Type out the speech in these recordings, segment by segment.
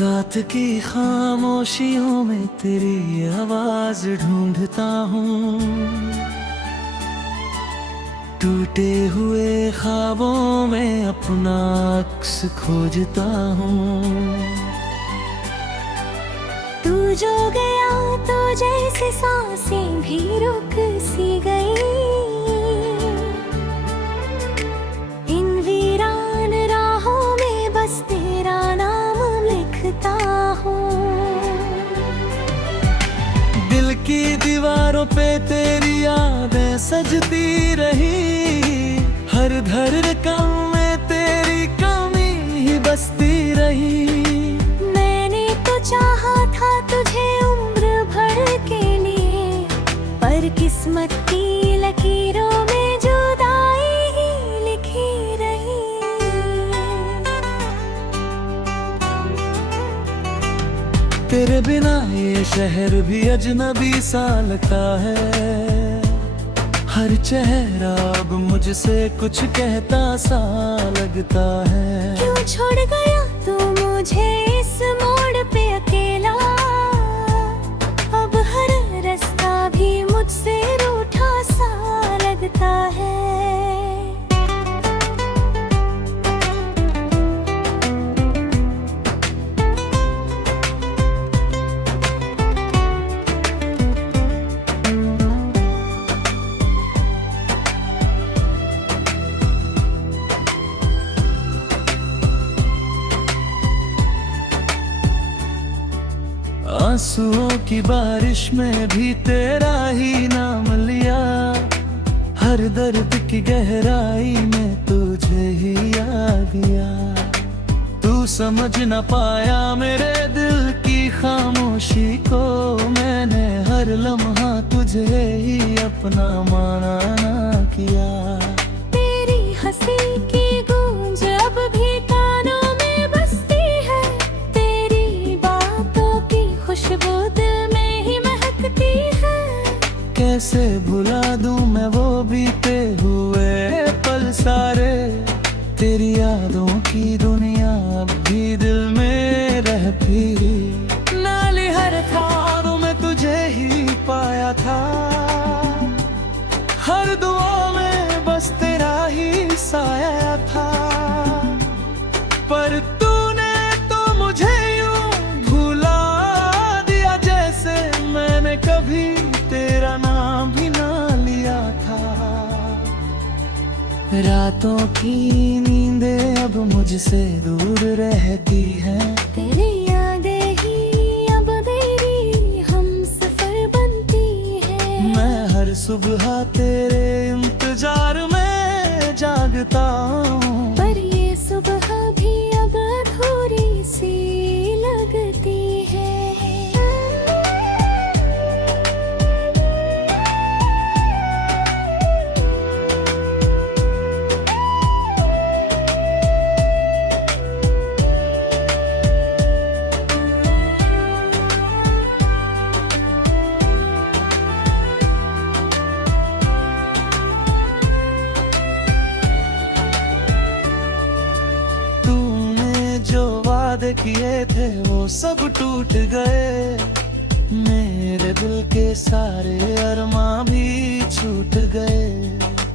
रात की खामोशियों में तेरी आवाज ढूंढता हूँ, टूटे हुए ख्वाबों में अपना अक्स खोजता हूँ। तू जो गया तो जैसे सांसें भी रुक सी गई, इन वीरान राहों में बस तेरा नाम लिखता हूँ। दिल की दीवारों पे तेरी यादें सजती रही, हर धड़कन में तेरी कमी ही बसती रही। मैंने तो चाहा था तुझे उम्र भर के लिए, पर किस्मत की लकीरों में जुदाई ही लिखी रही। तेरे बिना ये शहर भी अजनबी सा लगता है, हर चेहरा अब मुझसे कुछ कहता सा लगता है। क्यों छोड़ गया तू मुझे इस मोड़ पे अकेला, अब हर रास्ता भी मुझसे रूठा सा लगता है। आंसुओं की बारिश में भी तेरा ही नाम लिया, हर दर्द की गहराई में तुझे ही याद दिया। तू समझ न पाया मेरे दिल की खामोशी को, मैंने हर लम्हा तुझे ही अपना माना ना किया। तेरी हंसी की गूंज अब भी कानों में बसती है, तेरी बातों की खुशबू दिल में ही महकती है। कैसे भुला दूं मैं वो बीते हुए पल सारे, तेरी यादों की दुनिया अब भी दिल में रहती। नाली हर ख्वाब में तुझे ही पाया था, हर दुआ में बस तेरा ही साया था। पर तूने तो मुझे यूं भुला दिया, जैसे मैंने कभी तेरा नाम भी ना लिया था। रातों की नींदें अब मुझसे दूर रहती हैं, तेरी यादें ही अब मेरी हमसफर बनती है। मैं हर सुबह तेरे इंतजार में जागता हूँ, पर ये सुबह भी अब अधूरी सी लगती है। वादे किए थे वो सब टूट गए, मेरे दिल के सारे अरमां भी छूट गए।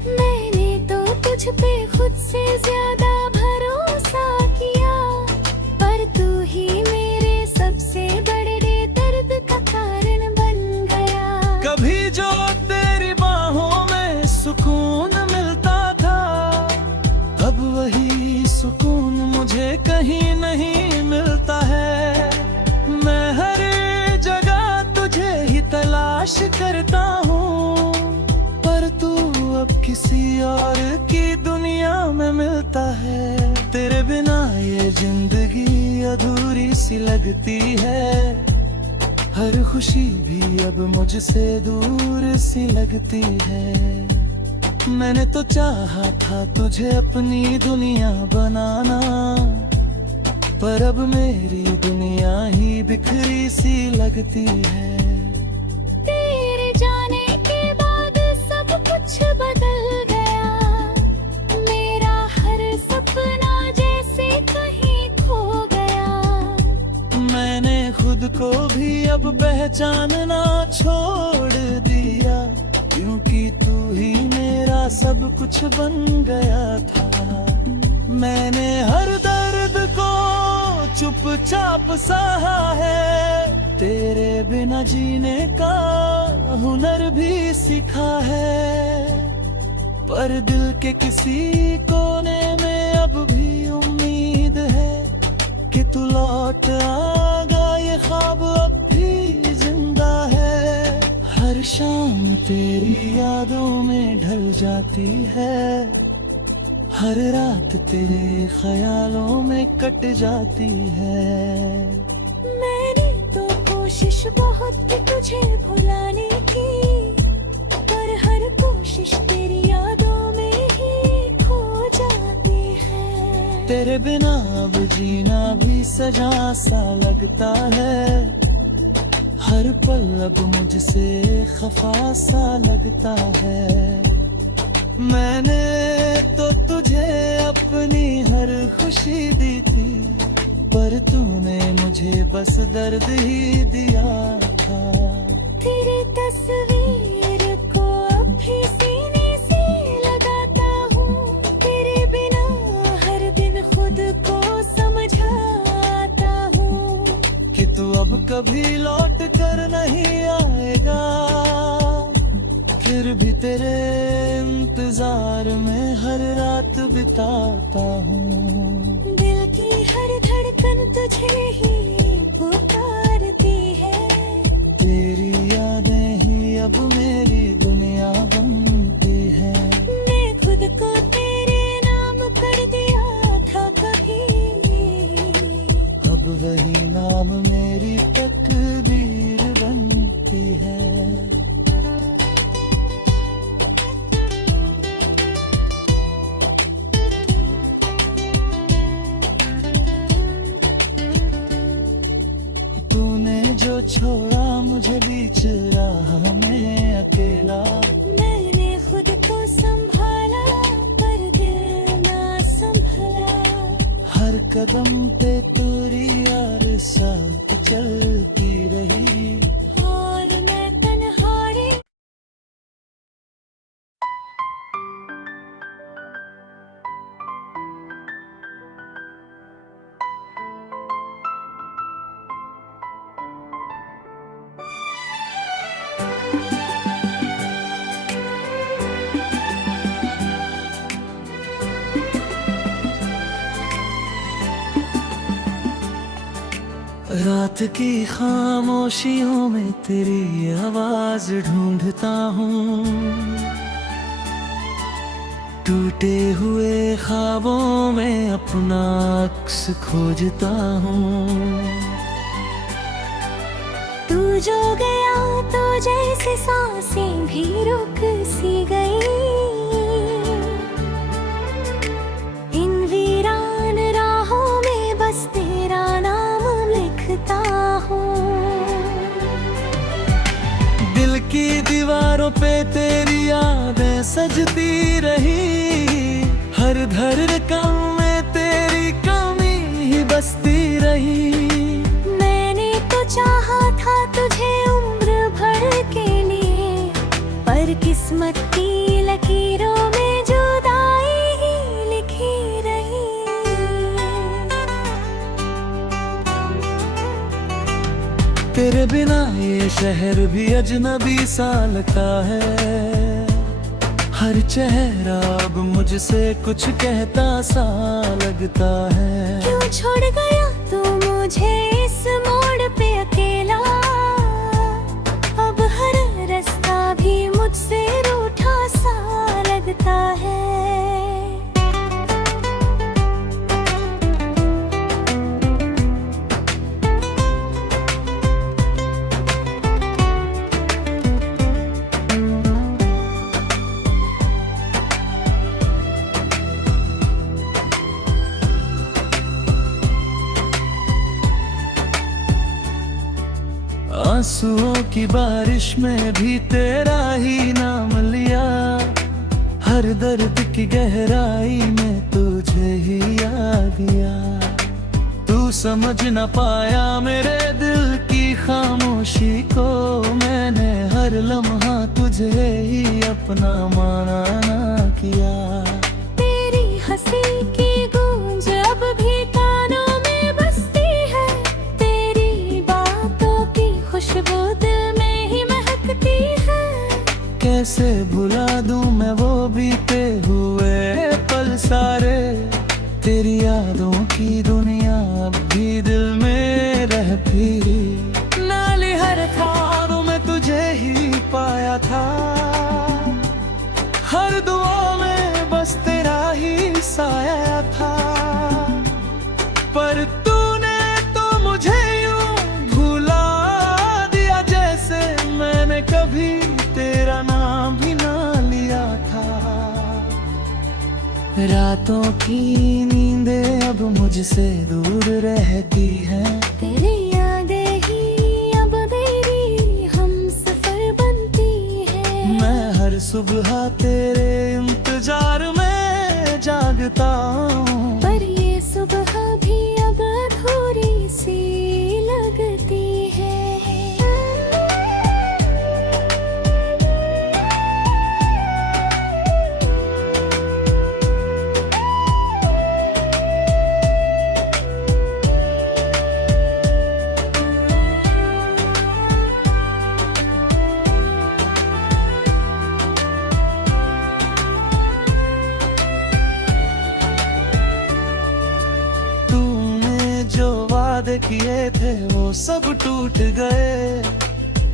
मैंने तो तुझ पे खुद से ज्यादा भरोसा किया, पर तू ही मेरे सबसे बड़े दर्द का कारण बन गया। कभी जो तेरी बाहों में सुकून मिलता था, अब वही सुकून मुझे कहीं नहीं मिलता है। मैं हर जगह तुझे ही तलाश करता हूँ, पर तू अब किसी और की दुनिया में मिलता है। तेरे बिना ये जिंदगी अधूरी सी लगती है, हर खुशी भी अब मुझसे दूर सी लगती है। मैंने तो चाहा था तुझे अपनी दुनिया बनाना, पर अब मेरी दुनिया ही बिखरी सी लगती है। तेरे जाने के बाद सब कुछ बदल गया, मेरा हर सपना जैसे कहीं खो गया। पहचानना छोड़ दिया, क्योंकि तू ही मेरा सब कुछ बन गया था। मैंने हर दर्द को चुपचाप सहा है, तेरे बिना जीने का हुनर भी सीखा है। पर दिल के किसी कोने में अब भी उम्मीद है कि तू लौट आएगा, ये ख्वाब अब भी जिंदा है। हर शाम तेरी यादों में ढल जाती है, हर रात तेरे ख्यालों में कट जाती है। मैंने तो कोशिश बहुत की तुझे भुलाने की, पर हर कोशिश तेरी यादों में ही खो जाती है। तेरे बिना अब जीना भी सजा सा लगता है, हर पल अब मुझसे खफा सा लगता है। मैंने तो तुझे अपनी हर खुशी दी थी, पर तूने मुझे बस दर्द ही दिया था। तेरी तस्वीर को अब भी सीने से लगाता हूँ, तेरे बिना हर दिन खुद को समझाता हूँ कि तू अब कभी लौट कर नहीं आएगा, फिर भी तेरे इंतजार में हर रात बिताता हूँ। दिल की हर धड़कन तुझे ही पुकारती है, तेरी यादें ही अब मेरी दुनिया बनती है। मैं खुद को तेरे नाम कर दिया था कभी, अब वही नाम मेरी तकदीर बनती है। तूने जो छोड़ा मुझे बीच राह में अकेला, मैंने खुद को संभाला पर दिल ना संभला। हर कदम पे तेरी यार साथ चलती रही, और मैं तन्हाई रात की खामोशियों में तेरी आवाज ढूंढता हूँ, टूटे हुए ख्वाबों में अपना अक्स खोजता हूँ। तू जो गया तो जैसे सांसें भी रुक सी गई, इन वीरान राहों में बस तेरा नाम लिखता हूँ। दिल की दीवारों पे तेरी यादें सजती रही, हर धड़कन में तेरी कमी ही बसती रही। मैंने तो चाहा था तुझे उम्र भर के लिए, पर किस्मत की लकीरों में जुदाई ही लिखी रही। तेरे बिना ये शहर भी अजनबी सा लगता है, हर चेहरा अब मुझसे कुछ कहता सा लगता है। क्यों छोड़ गया तू मुझे इस मोड़ पे अकेला, अब हर रास्ता भी मुझसे रूठा सा लगता है। आंसुओं की बारिश में भी तेरा ही नाम लिया, हर दर्द की गहराई में तुझे ही याद दिया। तू तू समझ न पाया मेरे दिल की खामोशी को। मैंने हर लम्हा तुझे ही अपना माना ना किया। तेरी हंसी की गूंज अब भी कानों में बसती है। तेरी बातों की खुशबू दिल में ही महकती है। कैसे भुला दूं मैं वो बीते हुए पल सारे। तेरी यादों की दुनिया अब भी दिल में रहती। नाली हर ख्वाबों में तुझे ही पाया था। हर दुआ में बस तेरा ही साया था। पर तूने तो मुझे यूं भुला दिया जैसे मैंने कभी तेरा नाम भी ना लिया था। रातों की नींदें अब मुझसे दूर रहती हैं। तेरी यादें ही अब मेरी हम सफर बनती है। मैं हर सुबह तेरे इंतजार में जागता हूँ। पर ये सुबह भी अब अधूरी सी लगती है। वादे किए थे वो सब टूट गए।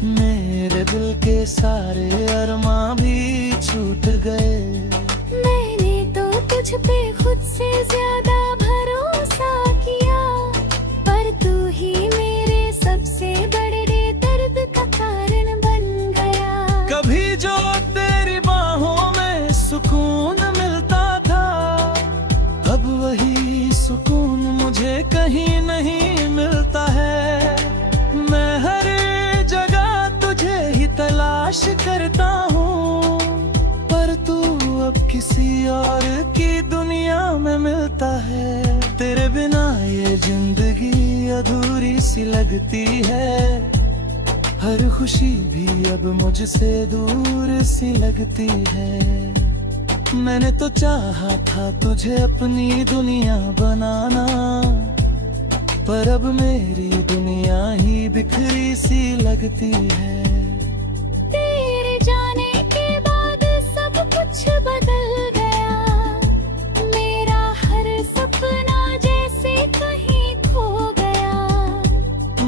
मेरे दिल के सारे अरमां भी छूट गए। मैंने तो तुझ पे खुद से ज्यादा भरोसा किया। पर तू ही मेरे सबसे बड़े दर्द का कारण बन गया। कभी जो तेरी बाहों में सुकून मिलता था, अब वही सुकून मुझे कहीं नहीं मिलता है। मैं हर जगह तुझे ही तलाश करता हूँ। पर तू अब किसी और की दुनिया में मिलता है। तेरे बिना ये जिंदगी अधूरी सी लगती है। हर खुशी भी अब मुझसे दूर सी लगती है। मैंने तो चाहा था तुझे अपनी दुनिया बनाना, पर अब मेरी दुनिया ही बिखरी सी लगती है। तेरे जाने के बाद सब कुछ बदल गया। मेरा हर सपना जैसे कहीं खो गया।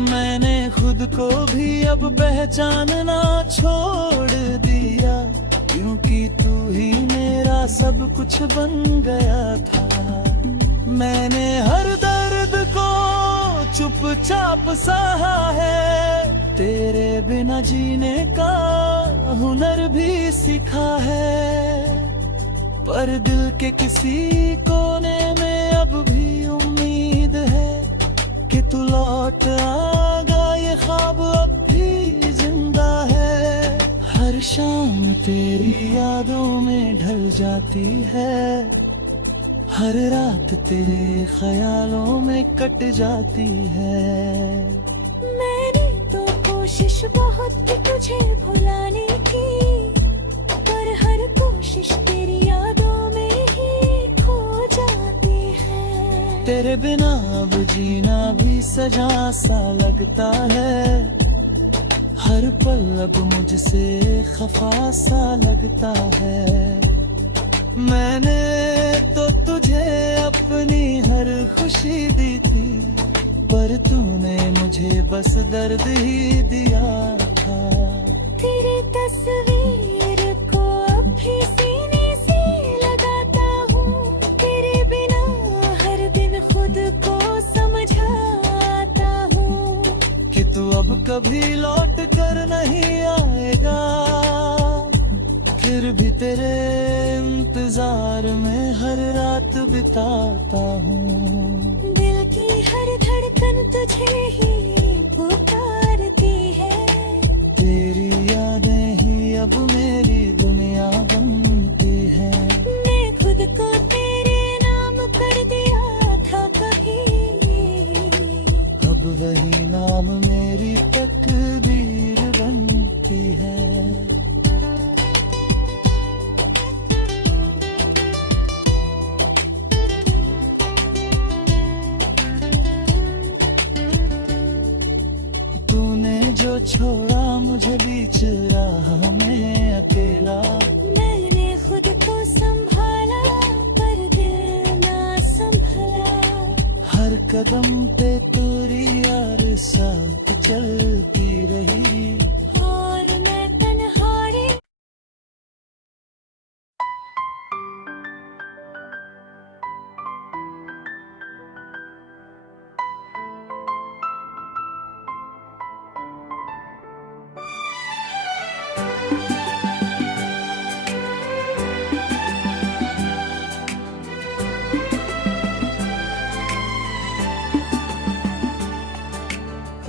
मैंने खुद को भी अब पहचानना छोड़ दिया, क्योंकि तू ही मेरा सब कुछ बन गया था। मैंने हर दर्द को चुपचाप सहा है। तेरे बिना जीने का हुनर भी सीखा है। पर दिल के किसी कोने में अब भी उम्मीद है कि तू लौट आएगा। ये ख्वाब अब भी जिंदा है। हर शाम तेरी यादों में ढल जाती है। हर रात तेरे ख्यालों में कट जाती है। मैंने तो कोशिश बहुत की तुझे भुलाने की, पर हर कोशिश तेरी यादों में ही खो जाती है। तेरे बिना अब जीना भी सजा सा लगता है। हर पल अब मुझसे खफा सा लगता है। मैंने तो तुझे अपनी हर खुशी दी थी, पर तूने मुझे बस दर्द ही दिया था। तेरी तस्वीर को अब भी सीने से लगाता हूँ। तेरे बिना हर दिन खुद को समझाता हूँ कि तू अब कभी लौट कर नहीं आएगा। फिर भी तेरे इंतजार में हर रात बिताता हूँ। दिल की हर धड़कन तुझे ही पुकारती है। तेरी यादें ही अब मेरी दुनिया बनती है। मैं खुद को तेरे नाम कर दिया था कभी, अकेला। मैंने खुद को संभाला पर दिल ना संभला। हर कदम पे तेरी यार साथ चलती रही। और मैं तन्हाई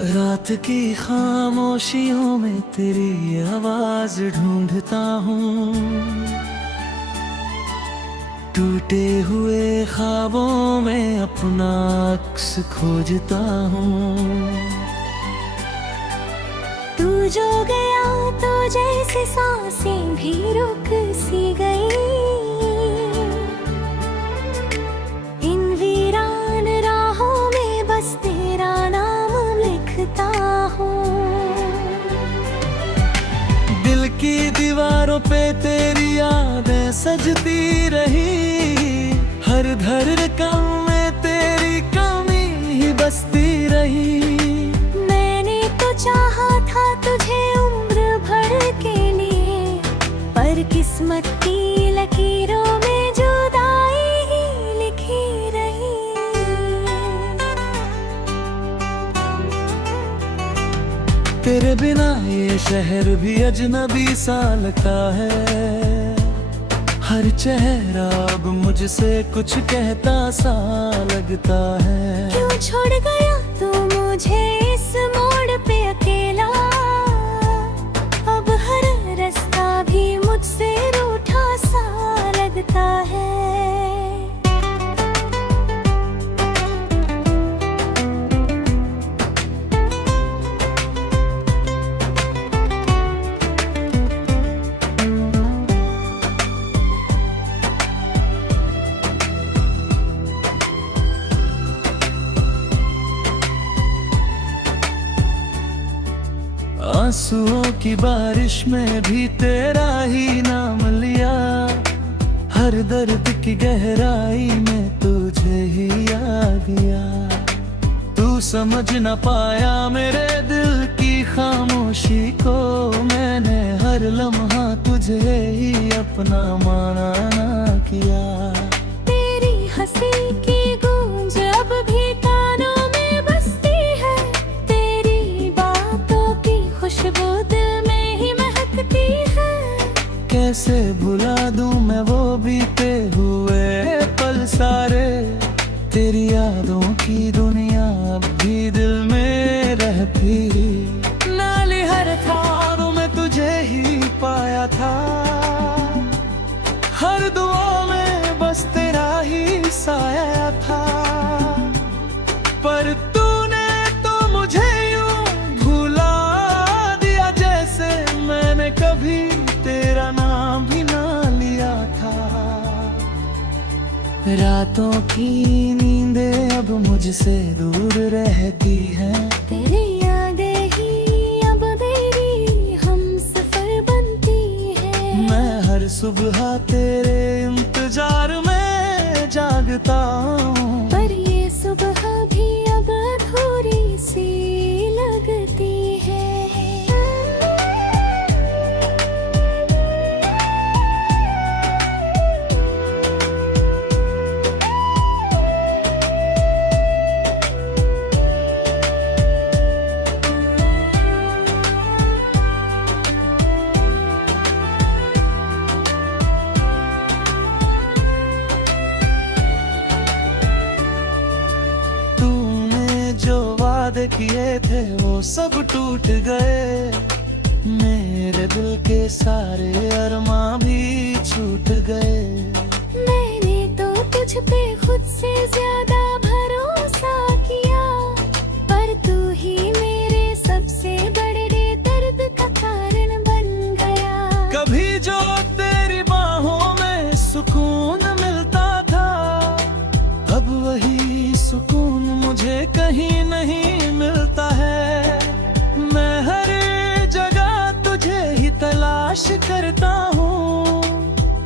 रात की खामोशियों में तेरी आवाज ढूंढता हूँ। टूटे हुए ख्वाबों में अपना अक्स खोजता हूँ। तू जो गया तो जैसे सांसें भी रुक सी गई। इन वीरान राहों में बस तेरा नाम लिखता हूँ। दिल की दीवारों पे तेरी यादें सजती रही। हर धड़कन में तेरी कमी ही बसती रही। मैंने तो चाहा था तुझे उम्र भर के लिए, पर किस्मत की लकीरों में जुदाई ही लिखी रही। तेरे बिना ये शहर भी अजनबी सा लगता है। हर चेहरा अब मुझसे कुछ कहता सा लगता है। क्यों छोड़ गया तू मुझे इस मोड़ पे अकेला। अब हर रास्ता भी मुझसे रूठा सा लगता है। आंसुओं की बारिश में भी तेरा ही नाम लिया। हर दर्द की गहराई में तुझे ही याद दिया। तू समझ न पाया मेरे दिल की खामोशी को। मैंने हर लम्हा तुझे ही अपना माना ना किया। तेरी हंसी की गूंज अब भी कानों में बसती है। तेरी बातों की खुशबू दिल में ही महकती है। कैसे भुला दूं मैं वो बीते हुए पल सारे। तेरी यादों की दुनिया अब भी दिल में रहती। नाली हर ख्वाब में तुझे ही पाया था। हर दुआ में बस तेरा ही साया था। पर तूने तो मुझे यूं भुला दिया जैसे मैंने कभी तेरा नाम भी ना लिया था। रातों की नींदें अब मुझसे दूर रहती हैं। तेरी यादें ही अब मेरी हमसफर बनती है। मैं हर सुबह तेरे इंतजार में जागता हूँ। पर ये सुबह भी अब अधूरी सी लगती है। वादे किए थे वो सब टूट गए। मेरे दिल के सारे अरमां भी छूट गए। मैंने तो तुझ पे खुद से ज्यादा भरोसा किया, पर तू ही मेरे सबसे बड़े दर्द का कारण बन गया। कभी जो तेरी बाहों में सुकून मिलता था, अब वही सुकून मुझे कहीं नहीं मिलता है। मैं हर जगह तुझे ही तलाश तलाश करता हूँ,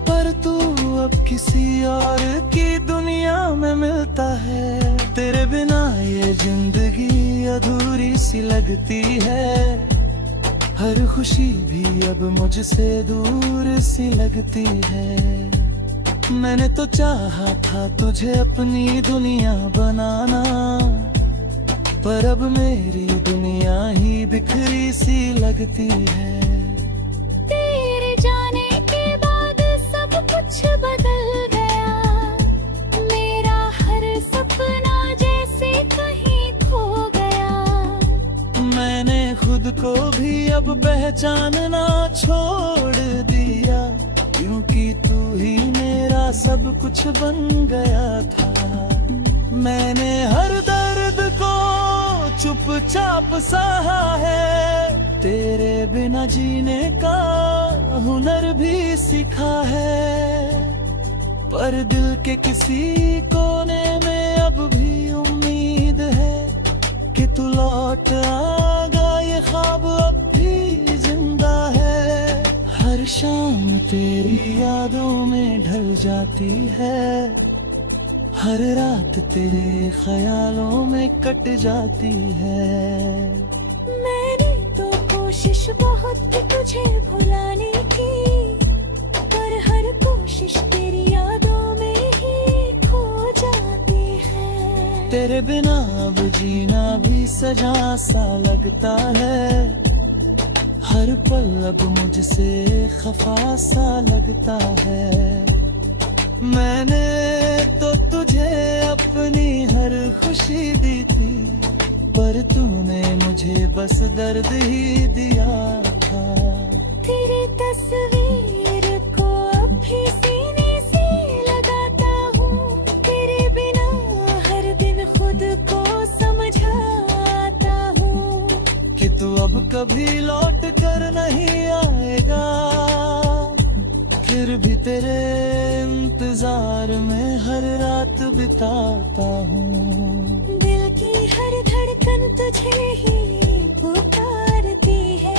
पर तू अब किसी और की दुनिया में मिलता है। तेरे बिना ये जिंदगी अधूरी सी लगती है, हर खुशी भी अब मुझसे दूर सी लगती है। मैंने तो चाहा था तुझे अपनी दुनिया बनाना, पर अब मेरी दुनिया ही बिखरी सी लगती है। तेरे जाने के बाद सब कुछ बदल गया, मेरा हर सपना जैसे कहीं खो गया। मैंने खुद को भी अब पहचानना छोड़ दिया, क्योंकि तू ही मेरा सब कुछ बन गया था। मैंने हर दर्द को चुपचाप सहा है, तेरे बिना जीने का हुनर भी सीखा है। पर दिल के किसी कोने में अब भी उम्मीद है कि तू लौट आएगा, ये ख्वाब अब भी जिंदा है। हर शाम तेरी यादों में ढल जाती है, हर रात तेरे ख्यालों में कट जाती है। मैंने तो कोशिश बहुत की तुझे भुलाने की, पर हर कोशिश तेरी यादों में ही खो जाती है। तेरे बिना अब जीना भी सजा सा लगता है, हर पल अब मुझसे खफा सा लगता है। मैंने तो तुझे अपनी हर खुशी दी थी, पर तूने मुझे बस दर्द ही दिया था। तेरी तस्वीर को अब भी सीने से लगाता हूँ, तेरे बिना हर दिन खुद को समझाता हूँ कि तू अब कभी लौट कर नहीं आएगा, फिर भी तेरे इंतजार में हर रात बिताता हूँ। दिल की हर धड़कन तुझे ही पुकारती है,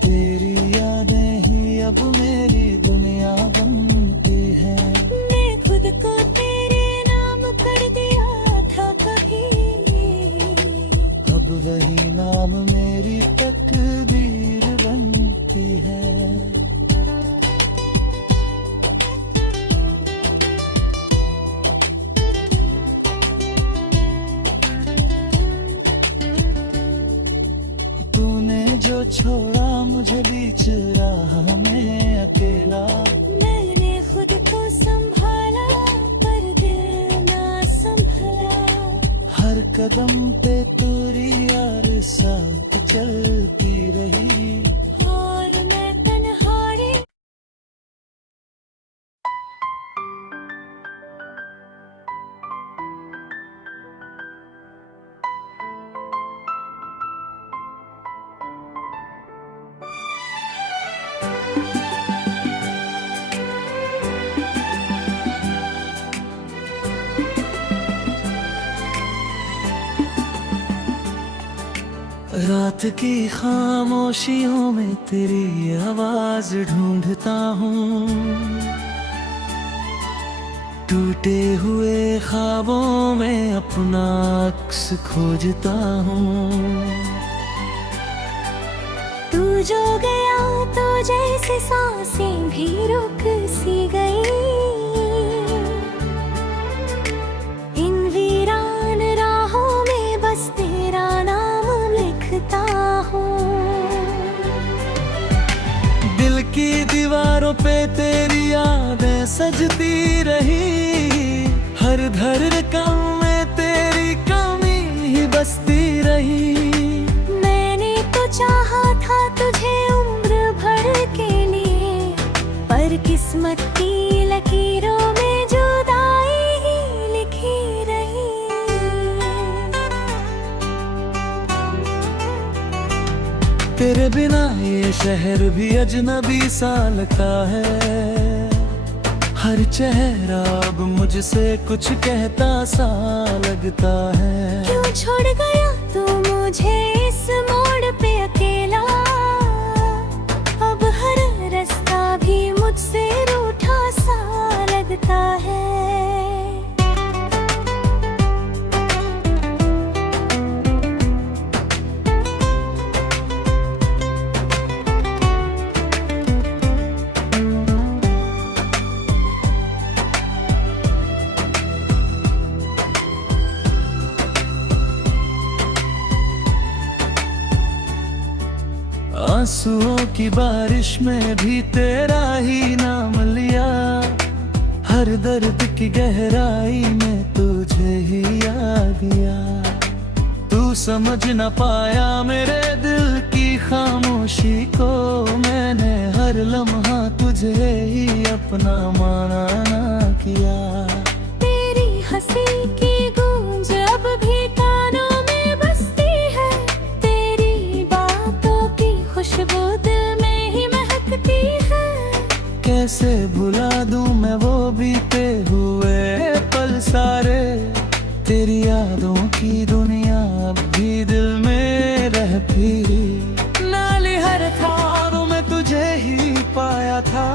तेरी यादें ही अब मेरी दुनिया बनती है। मैं खुद को तेरे नाम कर दिया था कभी, अब वही नाम मेरी तकदीर बनती है। जो छोड़ा मुझे बीच राह में अकेला, मैंने खुद को संभाला पर दिल ना संभला। हर कदम पे तेरी यार साथ चलती रही, और मैं तन्हाई रात की खामोशियों में तेरी आवाज ढूंढता हूँ, टूटे हुए ख्वाबों में अपना अक्स खोजता हूँ। तू जो गया तो जैसे सांसें भी रुक सी गई, इन वीरान राहों में बस तेरा नाम लिखता हूँ। दिल की दीवारों पे तेरी यादें सजती रही, हर धड़कन में तेरी कमी ही बसती रही। मैंने तो चाहा था तुझे उम्र भर के लिए, पर किस्मत की लकीरों में जुदाई ही लिखी रही। तेरे बिना ये शहर भी अजनबी सा लगता है, हर चेहरा अब मुझसे कुछ कहता सा लगता है। क्यों छोड़ गया तू मुझे इस मोड़ पे अकेला, अब हर आंसुओं की बारिश में भी तेरा ही नाम लिया। हर दर्द की गहराई में तुझे ही याद दिया। तू समझ न पाया मेरे दिल की खामोशी को, मैंने हर लम्हा तुझे ही अपना माना ना किया। तेरी हंसी की गूंज अब भी कानों में बसती है, तेरी बातों की खुशबू दिल में ही महकती है। कैसे भुला दूं मैं वो बीते हुए पल सारे, तेरी यादों की दुनिया अब भी दिल में रहती। नाली हर थारों में तुझे ही पाया था,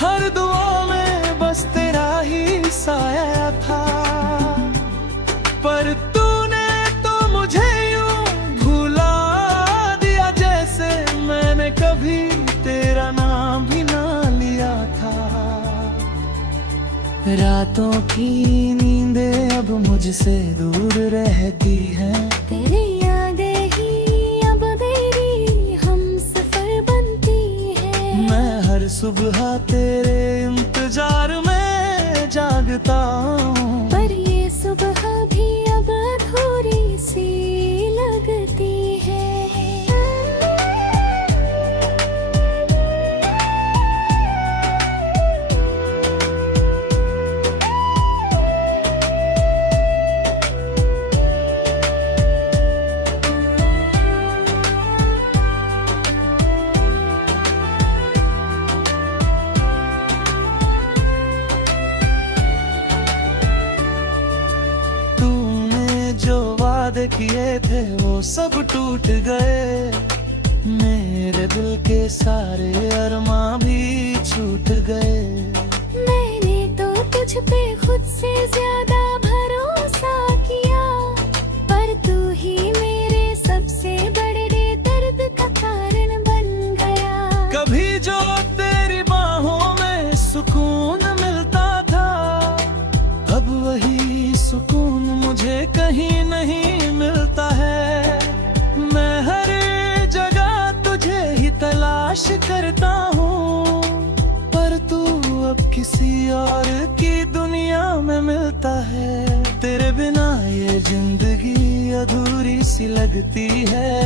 हर दुआ में बस तेरा ही साया था। पर तूने तो मुझे यूं भुला दिया, जैसे मैंने कभी तेरा नाम भी ना लिया था। रातों की नींदें अब मुझसे दूर रहती हैं, तेरी यादें ही अब मेरी हमसफर बनती है। मैं हर सुबह तेरे इंतजार में जागता हूँ, पर ये सुबह भी अब अधूरी सी लगती है। वादे किए थे वो सब टूट गए, मेरे दिल के सारे अरमां भी छूट गए। मैंने तो तुझ पे खुद से ज्यादा भरोसा किया, पर तू ही मेरे सबसे बड़े दर्द का कारण बन गया। कभी जो तेरी बाहों में सुकून मिलता था, अब वही सुकून मुझे कहीं नहीं मिलता है। मैं हर जगह तुझे ही तलाश करता हूँ, पर तू अब किसी और की दुनिया में मिलता है। तेरे बिना ये जिंदगी अधूरी सी लगती है,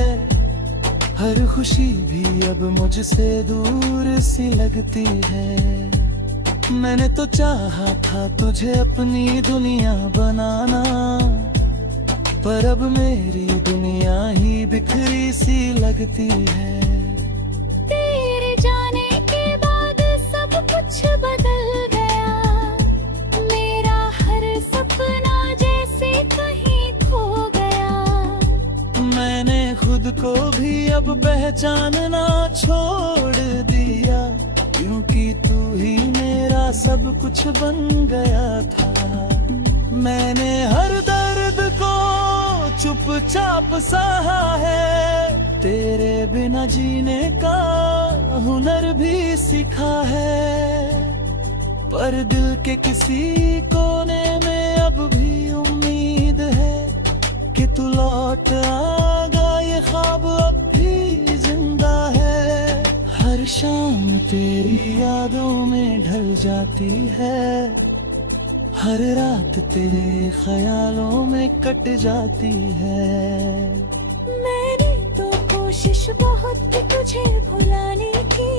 हर खुशी भी अब मुझसे दूर सी लगती है। मैंने तो चाहा था तुझे अपनी दुनिया बनाना, पर अब मेरी दुनिया ही बिखरी सी लगती है। तेरे जाने के बाद सब कुछ बदल गया, मेरा हर सपना जैसे कहीं खो गया। मैंने खुद को भी अब पहचानना छोड़ दिया, क्योंकि तू ही मेरा सब कुछ बन गया था। मैंने हर दर्द को चुपचाप सहा है, तेरे बिना जीने का हुनर भी सीखा है। पर दिल के किसी कोने में अब भी उम्मीद है कि तू लौट आएगा, ये ख्वाब अब भी जिंदा है। हर शाम तेरी यादों में ढल जाती है, हर रात तेरे ख्यालों में कट जाती है। मैंने तो कोशिश बहुत की तुझे भुलाने की,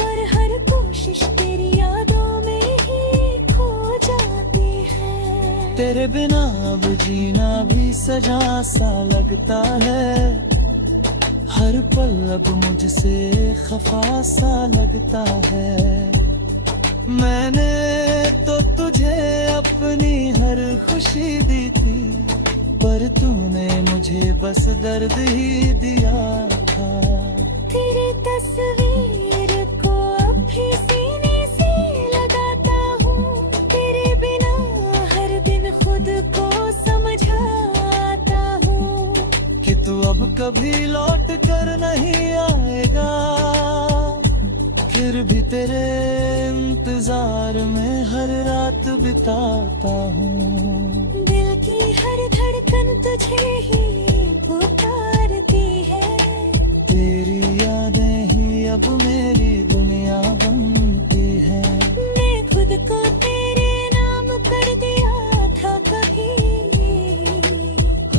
पर हर कोशिश तेरी यादों में ही खो जाती है। तेरे बिना अब जीना भी सजा सा लगता है, हर पल अब मुझसे खफा सा लगता है। मैंने तो तुझे अपनी हर खुशी दी थी, पर तूने मुझे बस दर्द ही दिया था। तेरी तस्वीर को अब भी सीने से लगाता हूँ, तेरे बिना हर दिन खुद को समझाता हूँ कि तू अब कभी लौट कर नहीं आएगा, फिर भी तेरे इंतजार में हर रात बिताता हूँ। दिल की हर धड़कन तुझे ही पुकारती है। अब मेरी दुनिया बनती है। मैं खुद को तेरे नाम कर दिया था कभी,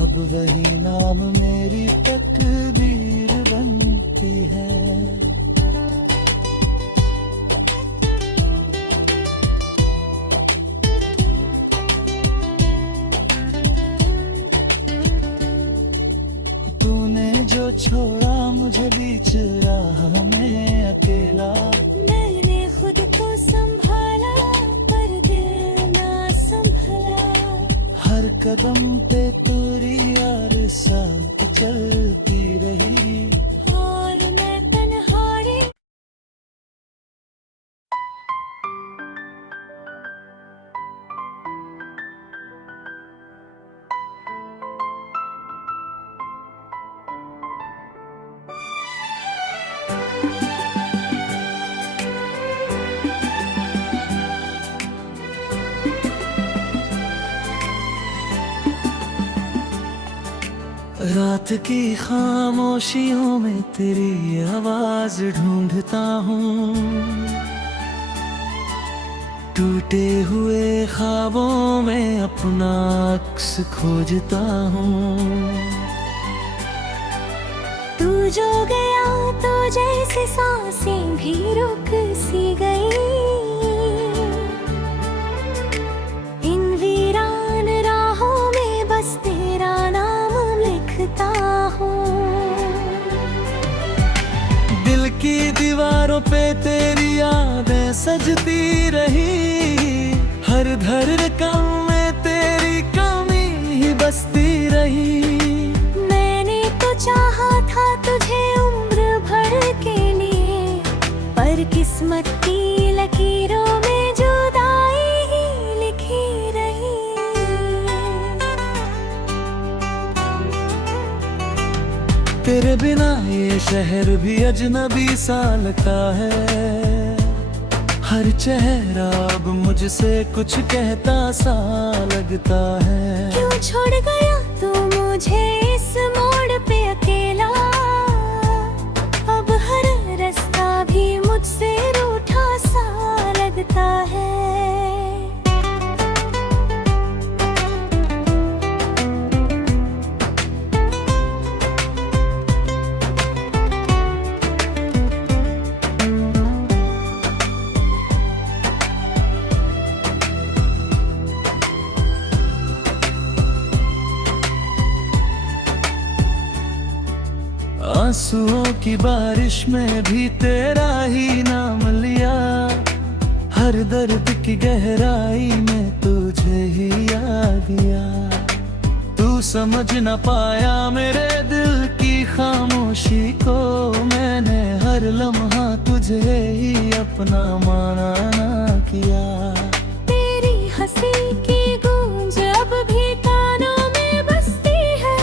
अब वही नाम मेरी तकदीर बनती है। तूने जो छोड़ा मुझे बीच राह में अकेला, मैंने खुद को संभाला पर दिल ना संभला। हर कदम पे तेरी यार साथ चलती रही। और मैं तन्हाई रात की खामोशियों में तेरी आवाज ढूंढता हूँ, टूटे हुए ख्वाबों में अपना अक्स खोजता हूँ। तू जो गया तो जैसे सांसें भी रुक सी गई। इन वीरान राहों में बस तेरा नाम लिखता हूँ। दिल की दीवारों पे तेरी यादें सजती रही। हर धड़कन में तेरी कमी ही बसती रही। मैंने तो चाहा था तुझे उम्र भर के लिए, पर किस्मत की लकीरों में जुदाई ही लिखी रही। तेरे बिना ये शहर भी अजनबी सा लगता है। हर चेहरा अब मुझसे कुछ कहता सा लगता है। क्यों छोड़ गया तू मुझे इस मोड़ पे अकेला? अब हर रास्ता भी मुझसे रूठा सा लगता है। आंसुओं की बारिश में भी तेरा ही नाम लिया। हर दर्द की गहराई में तुझे ही याद दिया। तू समझ न पाया मेरे दिल की खामोशी को। मैंने हर लम्हा तुझे ही अपना माना ना किया। तेरी हंसी की गूंज अब भी कानों में बसती है।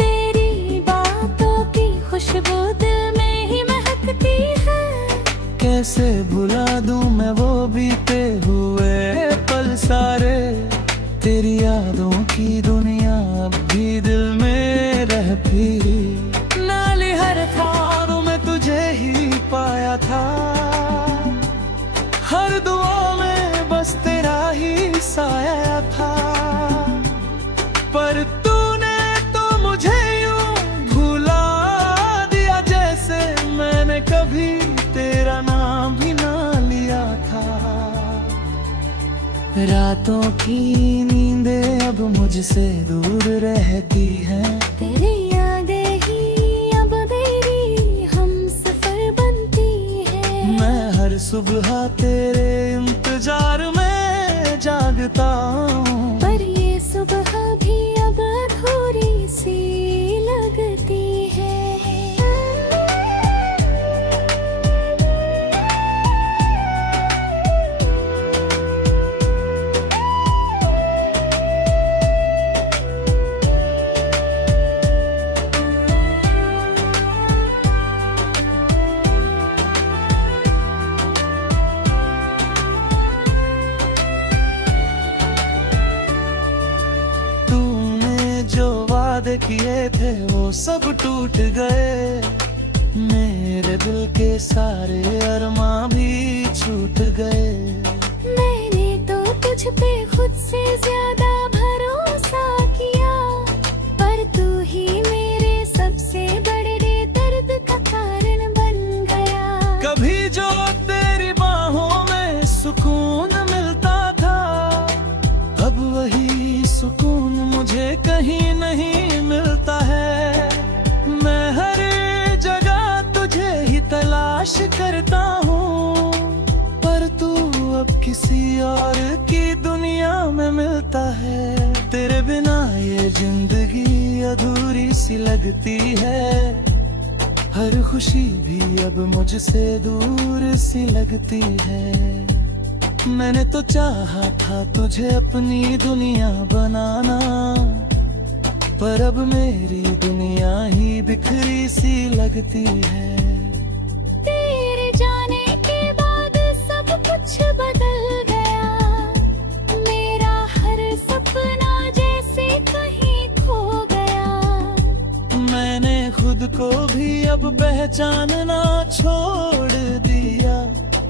तेरी बातों की खुशबू दिल में ही महकती है। कैसे भुला दूं मैं वो बीते हुए पल सारे। तेरी यादों की दुनिया अब भी दिल में रहती। नाली हर ख्वाब में तुझे ही पाया था। हर दुआ में बस तेरा ही साया था। पर तूने तो मुझे यूं भुला दिया जैसे मैंने कभी तेरा नाम भी ना लिया था। रातों की नींदें अब मुझसे दूर रहती हैं। तेरी यादें ही अब मेरी हमसफर बनती है। मैं हर सुबह तेरे इंतजार में जागता हूँ। पर ये सुबह भी अब अधूरी सी लगती है। तूने जो वादे किए थे वो सब टूट गए। मेरे दिल के सारे अरमां भी छूट गए। मैंने तो तुझ पे खुद से ज्यादा भरोसा किया, पर तू ही मेरे सबसे बड़े दर्द का कारण बन गया। कभी जो तेरी बाहों में सुकून मिलता था, अब वही सुकून मुझे कहीं नहीं मिलता है। मैं हर जगह तुझे ही तलाश करता हूँ, पर तू अब किसी और की दुनिया में मिलता है। तेरे बिना ये जिंदगी अधूरी सी लगती है, हर खुशी भी अब मुझसे दूर सी लगती है। मैंने तो चाहा था तुझे अपनी दुनिया बनाना, पर अब मेरी दुनिया ही बिखरी सी लगती है। तेरे जाने के बाद सब कुछ बदल गया, मेरा हर सपना जैसे कहीं खो गया। मैंने खुद को भी अब पहचानना छोड़ दिया,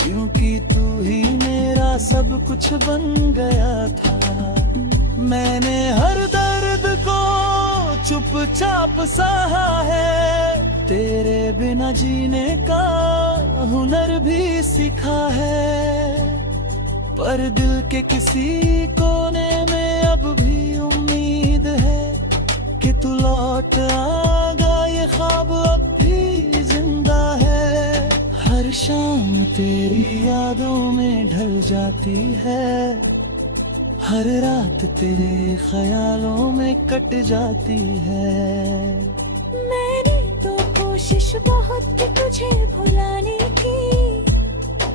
क्योंकि तू ही मेरा सब कुछ बन गया था। मैंने हर दर्द को चुपचाप सहा है, तेरे बिना जीने का हुनर भी सीखा है। पर दिल के किसी कोने में अब भी उम्मीद है कि तू लौट आएगा, ये ख्वाब अब भी जिंदा है। हर शाम तेरी यादों में ढल जाती है, हर रात तेरे ख्यालों में कट जाती है। मैंने तो कोशिश बहुत की तुझे भुलाने की,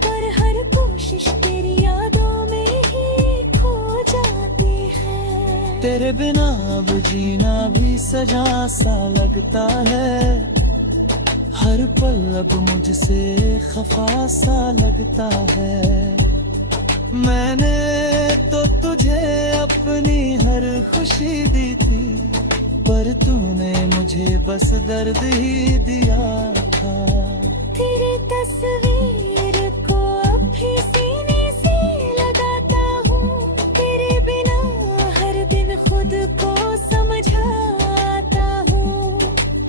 पर हर कोशिश तेरी यादों में ही खो जाती है। तेरे बिना अब जीना भी सजा सा लगता है, हर पल अब मुझसे खफा सा लगता है। मैंने तो तुझे अपनी हर खुशी दी थी, पर तूने मुझे बस दर्द ही दिया था। तेरी तस्वीर को अब भी सीने से लगाता हूँ, तेरे बिना हर दिन खुद को समझाता हूँ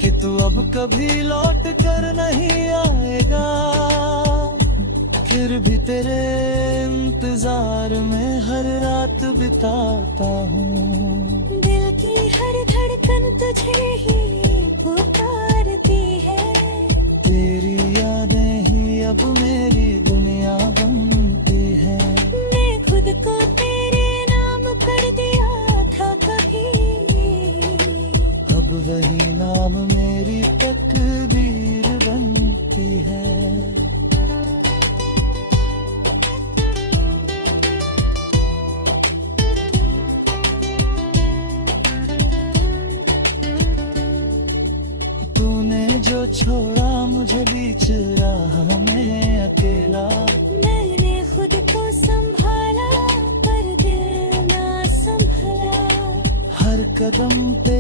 कि तू अब कभी लौट कर नहीं आएगा, फिर भी तेरे इंतजार में हर रात बिताता हूँ। दिल की हर धड़कन तुझे ही पुकारती है, तेरी यादें ही अब मेरी दुनिया बनती है। मैं खुद को तेरे नाम कर दिया था कभी, अब वही नाम मेरी तकदीर बनती है। जो छोड़ा मुझे बीच राह में अकेला, मैंने खुद को संभाला पर दिल ना संभला। हर कदम पे